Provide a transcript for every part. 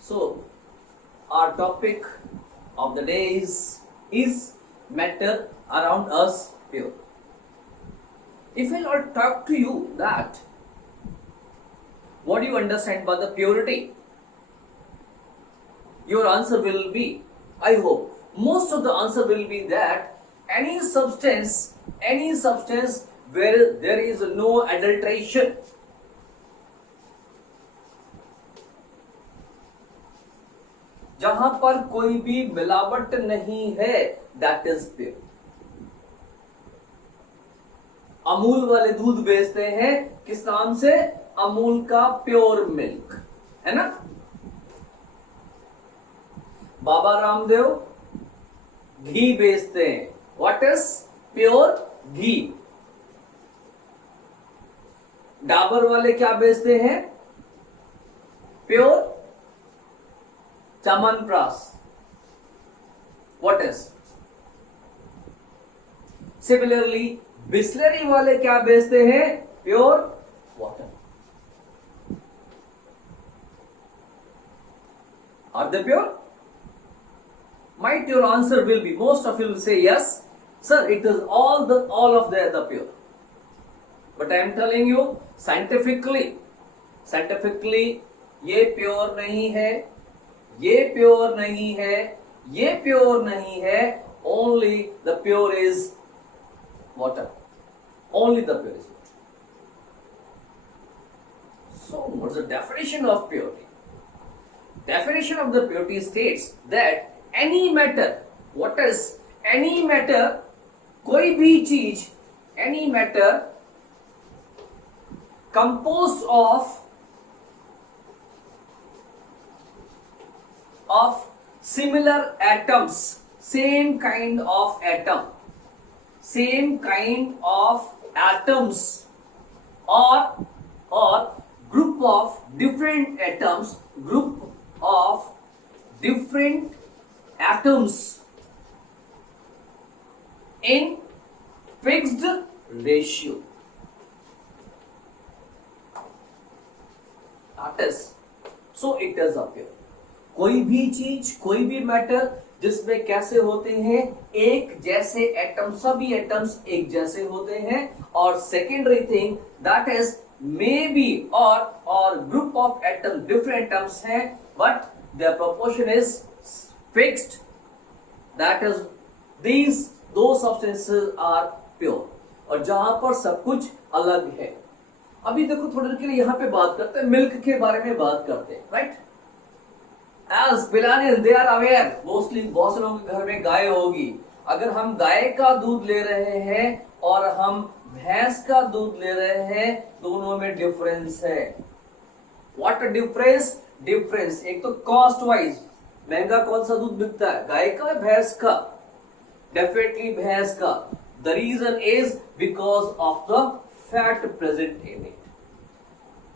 So, our topic of the day is matter around us pure. If I will talk to you that, what do you understand by the purity? Your answer will be, I hope, most of the answer will be that any substance where there is no adulteration, जहां पर कोई भी मिलावट नहीं है, that is pure. Amul वाले दूध बेचते हैं किस नाम से? अमूल का प्योर मिल्क, है ना. बाबा रामदेव घी बेचते हैं, what is pure ghee. Dabur वाले क्या बेचते हैं? Pure chyawanprash, what is. Similarly Bisleri वाले क्या बेचते हैं? Pure water. Are they pure? Might your answer will be, most of you will say yes, sir, it is all of the pure. But I am telling you, scientifically, ये pure नहीं है, ये pure नहीं है, ये pure नहीं है. Only the pure is water. Only the pure is water. So, what's the definition of purity? Definition of the purity states that any matter, what is any matter, कोई भी चीज, any matter composed of similar atoms, same kind of atoms, or group of different atoms, in fixed ratio. That is, so it is a pure. कोई भी चीज, कोई भी matter जिसमें कैसे होते हैं, एक जैसे एटम, सभी एटम्स एक जैसे होते हैं. और secondary thing that is may be और group of atom, different atoms हैं, but their proportion is fixed. That is, those substances are pure. और जहां पर सब कुछ अलग है. अभी देखो थोड़ी देर के लिए यहां पे बात करते हैं, मिल्क के बारे में बात करते हैं, right. As Pilanians, they are aware, mostly बहुत से लोगों के घर में गाय होगी. अगर हम गाय का दूध ले रहे हैं और हम भैंस का दूध ले रहे हैं, दोनों में डिफरेंस है. What difference? एक तो कॉस्ट वाइज, महंगा कौन सा दूध बिकता है, गाय का, भैंस का? डेफिनेटली भैंस का. The reason is because of the fat present in it.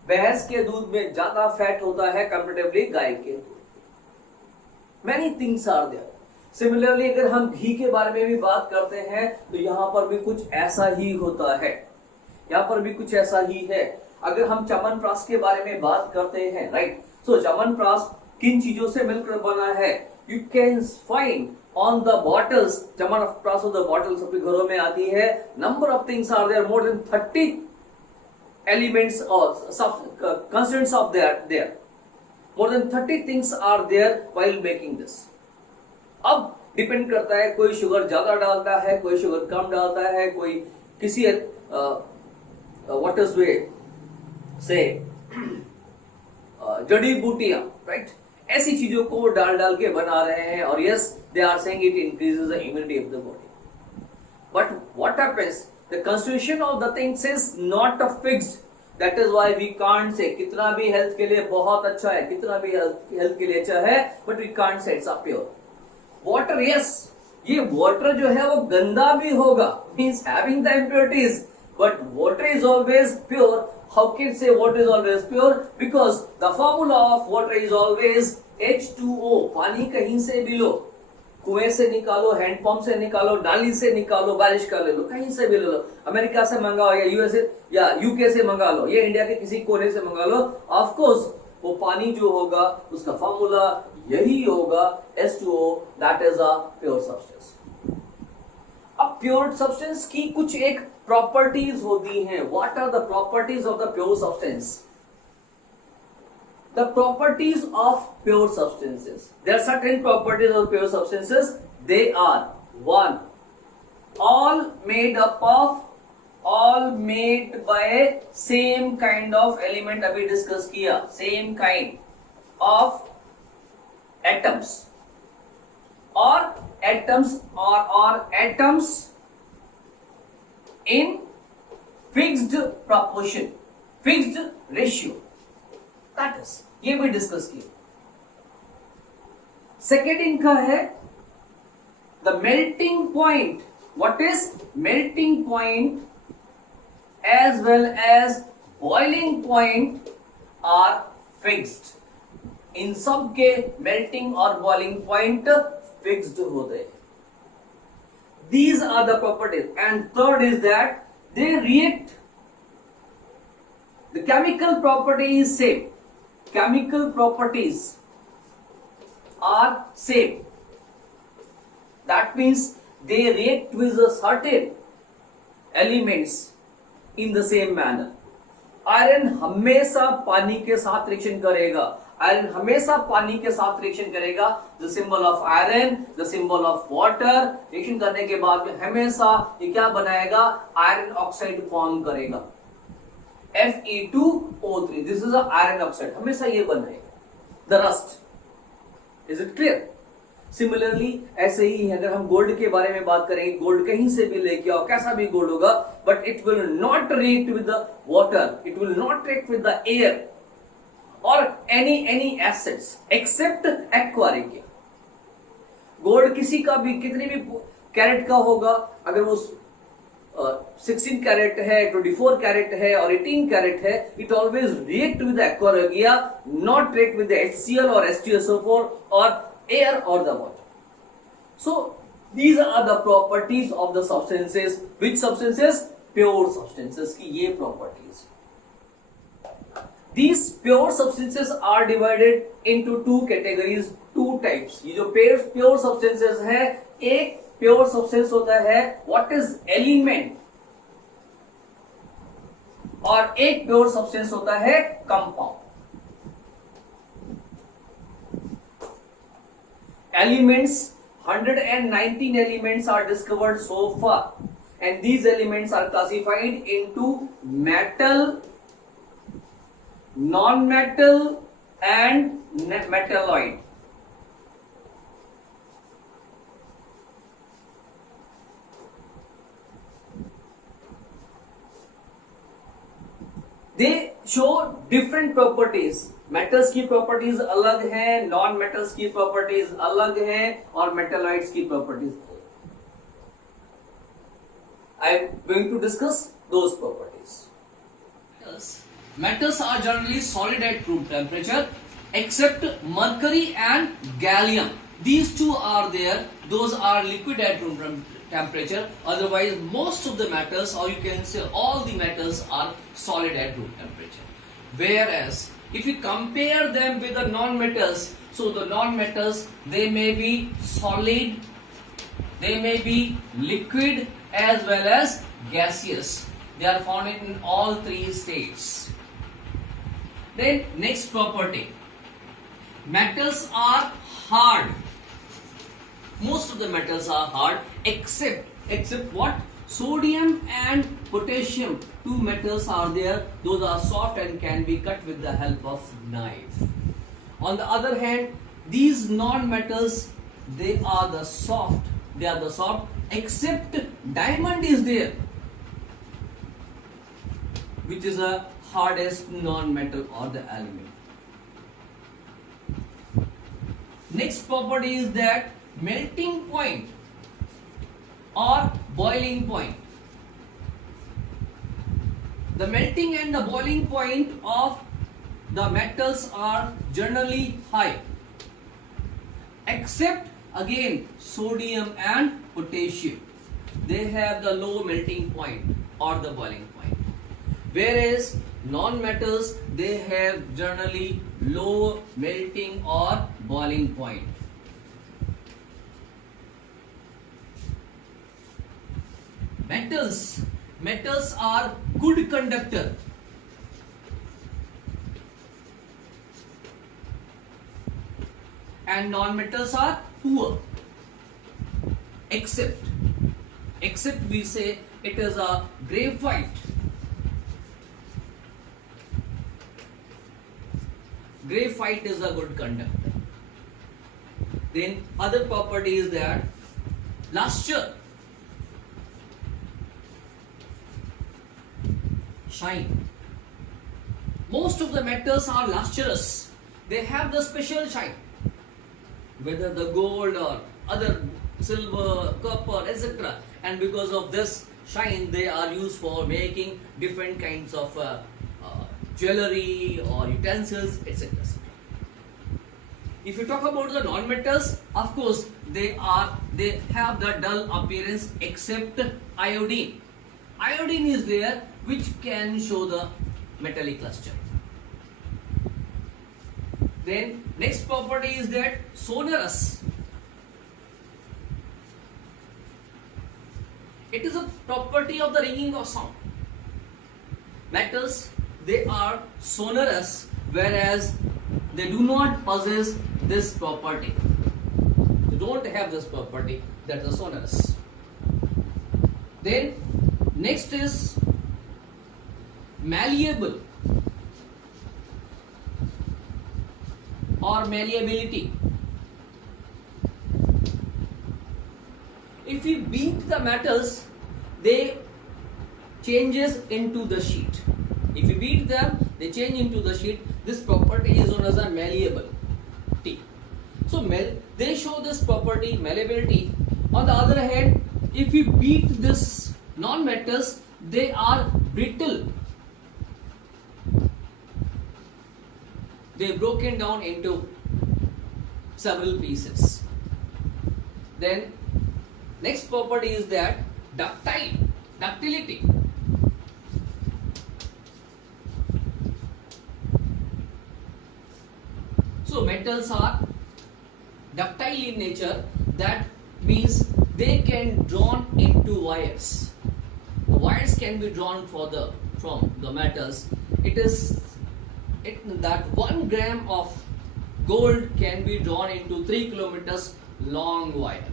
भैंस के दूध में ज्यादा फैट होता है कंपेरेटिवली गाय के दूध. Many things are there. Similarly अगर हम घी के बारे में भी बात करते हैं तो यहां पर भी कुछ ऐसा ही होता है, यहां पर भी कुछ ऐसा ही है. अगर हम च्यवनप्राश के बारे में बात करते हैं, राइट. सो च्यवनप्राश किन चीजों से मिलकर बना है? You can find on the bottles. Chyawanprash of the bottles अपने घरों में आती है. Number of things are there, more than 30 elements और constituents of there. More than 30 things are there while making this. अब डिपेंड करता है, कोई शुगर ज्यादा डालता है, कोई शुगर कम डालता है, कोई किसी व्हाट इज वे से जड़ी बूटियां, राइट, ऐसी चीजों को डाल के बना रहे हैं. और yes, they are saying it increases the immunity of the body. But what happens, the constitution of the things is not a fixed. That is why we can't say कितना भी हेल्थ के लिए बहुत अच्छा है, कितना भी हेल्थ के लिए अच्छा है, but we can't say it's a pure. Water, yes, ये water जो है वो गंदा भी होगा, means having the impurities, but water is always pure. How can you say water is always pure? Because the formula of water is always H2O. पानी कहीं से भी लो, कुएं से निकालो, हैंडपंप से निकालो, नाली से निकालो, बारिश कर ले लो, कहीं से भी ले लो, अमेरिका से मंगाओ या यूएसए या यूके से मंगा लो, या इंडिया के किसी कोने से मंगा लो. ऑफ कोर्स वो पानी जो होगा उसका फॉर्मूला यही होगा H2O, that is a pure substance. अब प्योर सब्सटेंस की कुछ एक प्रॉपर्टीज होती हैं। What are the properties of the pure substance? The properties of pure substances. There are certain properties of pure substances. They are: one, all made by same kind of element. अभी discuss किया, same kind of atoms, or atoms in fixed proportion, fixed ratio. That is, ये भी discuss किया। Second इनका है the melting point. What is melting point as well as boiling point are fixed. इन सब के मेल्टिंग और बॉइलिंग पॉइंट फिक्स्ड होते हैं। These are the properties. And third is that they react, the chemical property is same. Chemical properties are same. That means they react with a certain elements in the same manner. Iron हमेशा पानी के साथ reaction करेगा। Iron हमेशा पानी के साथ reaction करेगा। The symbol of iron, the symbol of water, reaction करने के बाद में हमेशा ये क्या बनाएगा? आयरन ऑक्साइड फॉर्म करेगा, Fe2O3. This is iron oxide, हमेशा ये बनेगा। The rust, is it clear? Similarly ऐसे ही है, अगर हम गोल्ड के बारे में बात करेंगे, गोल्ड कहीं से भी लेके आओ, कैसा भी गोल्ड होगा, but it will not react with the water, it will not react with the air और एनी एसिड्स एक्सेप्ट एक्वारिक। गोल्ड किसी का भी, कितने भी कैरेट का होगा, अगर वो 16 कैरेट है, 24 कैरेट है और 18 कैरेट है, it always react with aqua, not react with HCl और H2SO4 और एयर और the water. So these are the properties of the substances. Which substances? Pure substances की ये properties. These pure substances are divided into two categories, two types. ये जो pure substances है, एक pure substance होता है व्हाट इज एलिमेंट, और एक प्योर सब्सटेंस होता है compound. Elements 119 elements are discovered so far, and these elements are classified into metal, non metal and metalloid. They show different properties. Metals की properties अलग हैं, non metals की properties अलग हैं और मेटलॉइड्स की प्रॉपर्टीज अलग। I am going to discuss those properties. Metals are generally solid at room temperature except mercury and gallium. These two are there, those are liquid at room temperature. Otherwise most of the metals, or you can say all the metals, are solid at room temperature. Whereas if you compare them with the non-metals, so the non-metals, they may be solid, they may be liquid as well as gaseous. They are found in all three states. Then next property, metals are hard. Most of the metals are hard except what? Sodium and potassium. Two metals are there, those are soft and can be cut with the help of knife. On the other hand, these non-metals, they are the soft except diamond is there, which is a hardest non-metal or the element. Next property is that melting point or boiling point. The melting and the boiling point of the metals are generally high, except again sodium and potassium. They have the low melting point or the boiling point. Whereas non-metals, they have generally low melting or boiling point. Metals are good conductor. And non-metals are poor. Except we say it is a graphite. Graphite is a good conductor. Then other property is that luster, shine. Most of the metals are lustrous. They have the special shine. Whether the gold or other silver, copper, etc. And because of this shine, they are used for making different kinds of jewelry or utensils, etc. If you talk about the non-metals, of course they have the dull appearance except iodine. Iodine is there which can show the metallic luster. Then next property is that sonorous. It is a property of the ringing of sound. Metals, they are sonorous, whereas they do not possess this property. They don't have this property, that is sonorous. Then next is malleable or malleability. If we beat the metals, they changes into the sheet. If you beat them, they change into the sheet. This property is known as a malleability. So they show this property, malleability. On the other hand, if we beat this non-metals, they are brittle. They are broken down into several pieces. Then next property is that ductility. So metals are ductile in nature. That means they can drawn into wires. The wires can be drawn from the metals. That 1 gram of gold can be drawn into 3 kilometers long wire.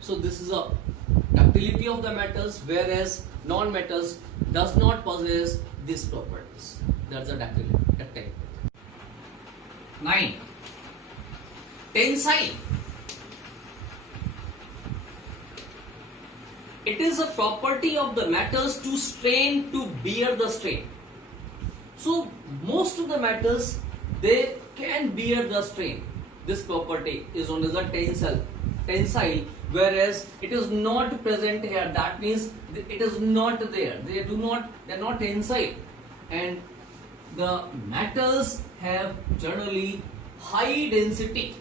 So this is a ductility of the metals, whereas non-metals does not possess these properties. That's a ductile. 9. Tensile. It is a property of the metals to strain, to bear the strain. So most of the metals, they can bear the strain. This property is known as a tensile, whereas it is not present here. That means it is not there. They are not tensile. And the metals have generally high density.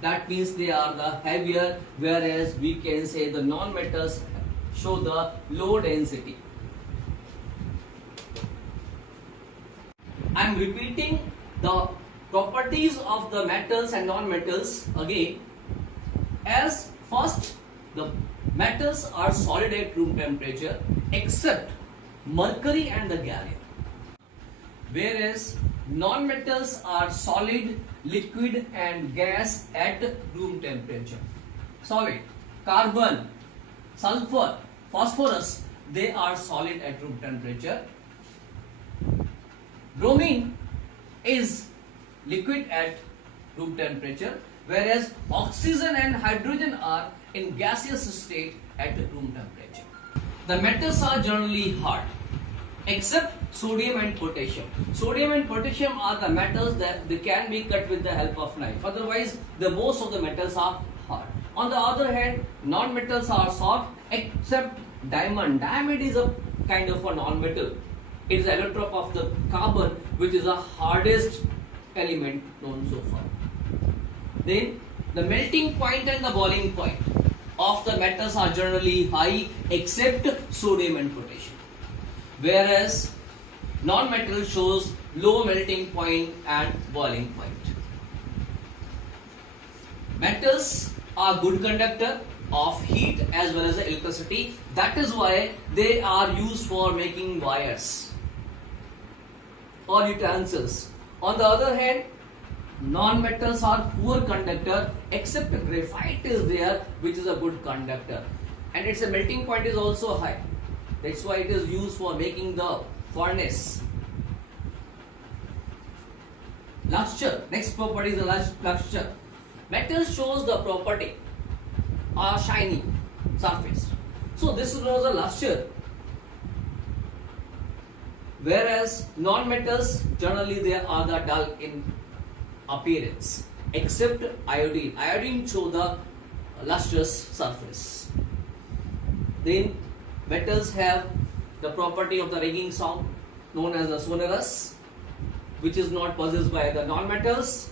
That means they are the heavier, whereas we can say the non-metals show the low density. I am repeating the properties of the metals and non-metals again. As first, the metals are solid at room temperature except mercury and the gallium, whereas non-metals are solid, liquid and gas at room temperature. Solid, carbon, sulfur, phosphorus, they are solid at room temperature. Bromine is liquid at room temperature, whereas oxygen and hydrogen are in gaseous state at room temperature. The metals are generally hard, except sodium and potassium. Sodium and potassium are the metals that they can be cut with the help of knife. Otherwise, most of the metals are hard. On the other hand, non-metals are soft, except diamond. Diamond is a kind of a non-metal. It is allotrope of the carbon, which is the hardest element known so far. Then the melting point and the boiling point of the metals are generally high except sodium and potassium, whereas non-metal shows low melting point and boiling point. Metals are good conductor of heat as well as the electricity. That is why they are used for making wires or utensils. On the other hand, non-metals are poor conductor except graphite is there, which is a good conductor, and its melting point is also high. That's why it is used for making the furnace. Luster. Next property is the luster. Metal shows the property a shiny surface. So this is known as a luster. Whereas non-metals generally they are the dull in appearance, except iodine. Iodine show the lustrous surface. Then metals have the property of the ringing sound known as the sonorous, which is not possessed by the non-metals.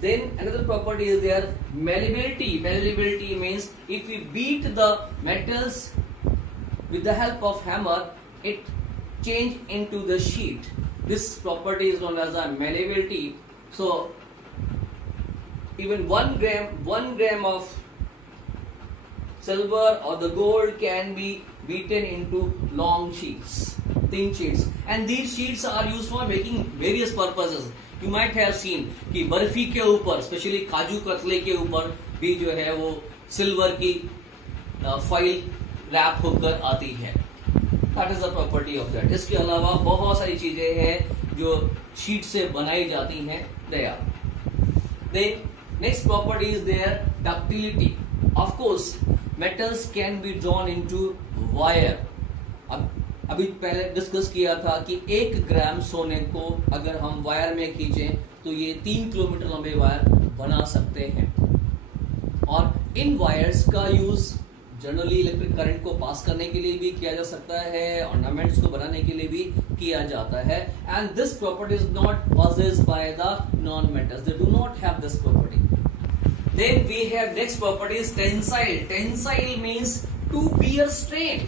Then another property is their malleability. Malleability means if we beat the metals with the help of hammer, it change into the sheet. This property is known as a malleability. So even 1 gram of silver or the gold can be beaten into long sheets, thin sheets, and these sheets are used for making various purposes. You might have seen कि बर्फी के ऊपर, specially काजू कतले के ऊपर भी जो है वो सिल्वर की फाइल रैप होकर आती है. That is the property of that. इसके अलावा बहुत सारी चीजें हैं जो शीट से बनाई जाती हैं. There. Then next property is their ductility. Of course, metals can be drawn into wire. अब अभी पहले डिस्कस किया था कि 1 ग्राम सोने को अगर हम वायर में खींचें तो ये 3 किलोमीटर लंबे वायर बना सकते हैं. और इन वायर्स का यूज जनरली इलेक्ट्रिक करंट को पास करने के लिए भी किया जा सकता है, ऑर्नामेंट्स को बनाने के लिए भी किया जाता है. And this property is not possessed by the non metals. They do not have this property. Then we have next property is tensile. Tensile means to bear strain.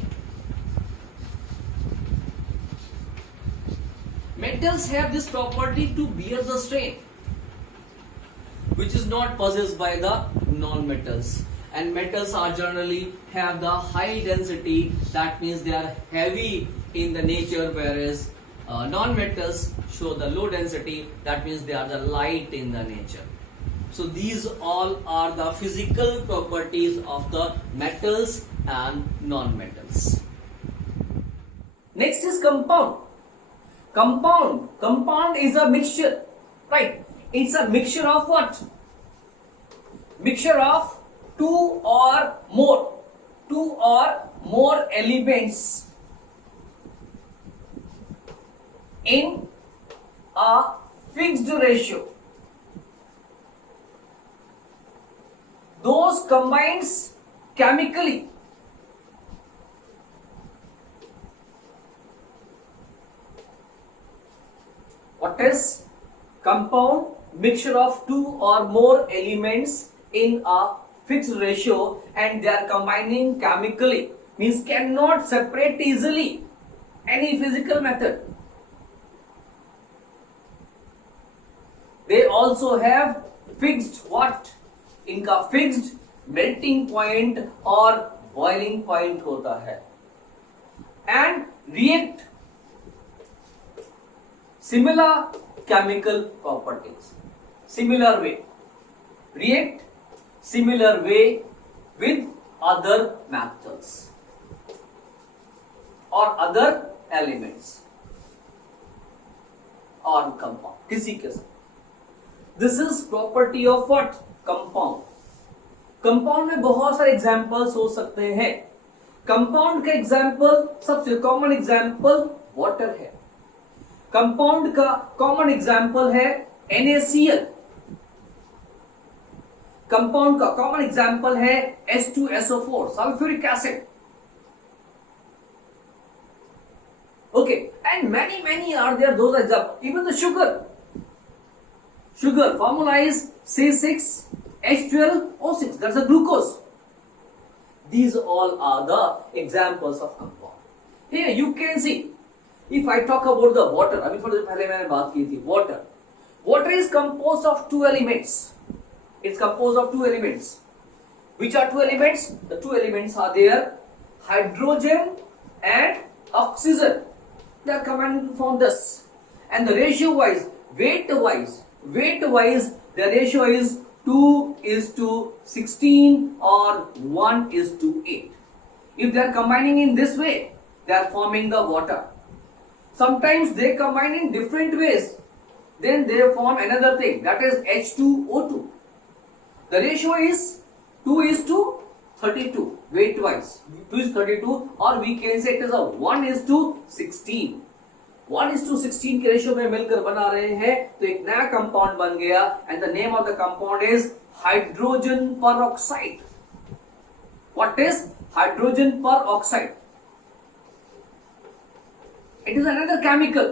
Metals have this property to bear the strain, which is not possessed by the non-metals. And metals are generally have the high density. That means they are heavy in the nature, whereas non-metals show the low density. That means they are the light in the nature. So these all are the physical properties of the metals and non-metals. Next is compound. Compound is a mixture, right? It's a mixture of what? Mixture of two or more elements in a fixed ratio. Those combines chemically. What is compound? Mixture of two or more elements in a fixed ratio and they are combining chemically. Means cannot separate easily. Any physical method. They also have fixed what? इनका fixed melting point और boiling point होता है. And react similar chemical properties, similar way, react similar way with other metals और other elements और compound किसी के साथ. This is property of what? Compound. Compound में बहुत सारे एग्जांपल्स हो सकते हैं. कंपाउंड का एग्जांपल, सबसे कॉमन एग्जांपल वाटर है. कंपाउंड का कॉमन एग्जांपल है NaCl. कंपाउंड का कॉमन एग्जांपल है H2SO4, sulphuric acid. Okay, and many are there those examples. Even the sugar formula is C6H12O6. That's a glucose. These all are the examples of compound. Here you can see, if I talk about the water, अभी थोड़ी देर पहले मैंने बात की थी water. Water is composed of two elements. It's composed of two elements. Which are two elements? The two elements are there, hydrogen and oxygen. They are combined to form this. And the ratio wise, weight wise, the ratio is 2:16 or 1:8. If they are combining in this way, they are forming the water. Sometimes they combine in different ways. Then they form another thing, that is H2O2. The ratio is 2:32 weight wise. 2:32, or we can say it is a 1:16. 1:16 के ratio में मिलकर बना रहे हैं तो एक नया compound बन गया, and the name of the compound is hydrogen peroxide. What is hydrogen peroxide? It is another chemical,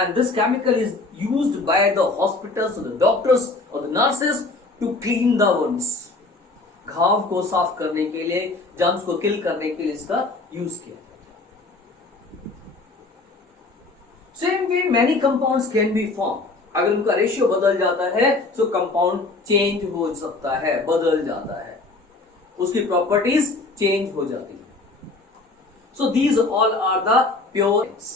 and this chemical is used by the hospitals or the doctors or the nurses to clean the wounds. घाव को साफ करने के लिए, germs को किल करने के लिए इसका यूज किया. Same way many compounds can be formed. अगर उनका रेशियो बदल जाता है तो कंपाउंड चेंज हो सकता है, बदल जाता है, उसकी प्रॉपर्टीज चेंज हो जाती है. So these all are the pure things.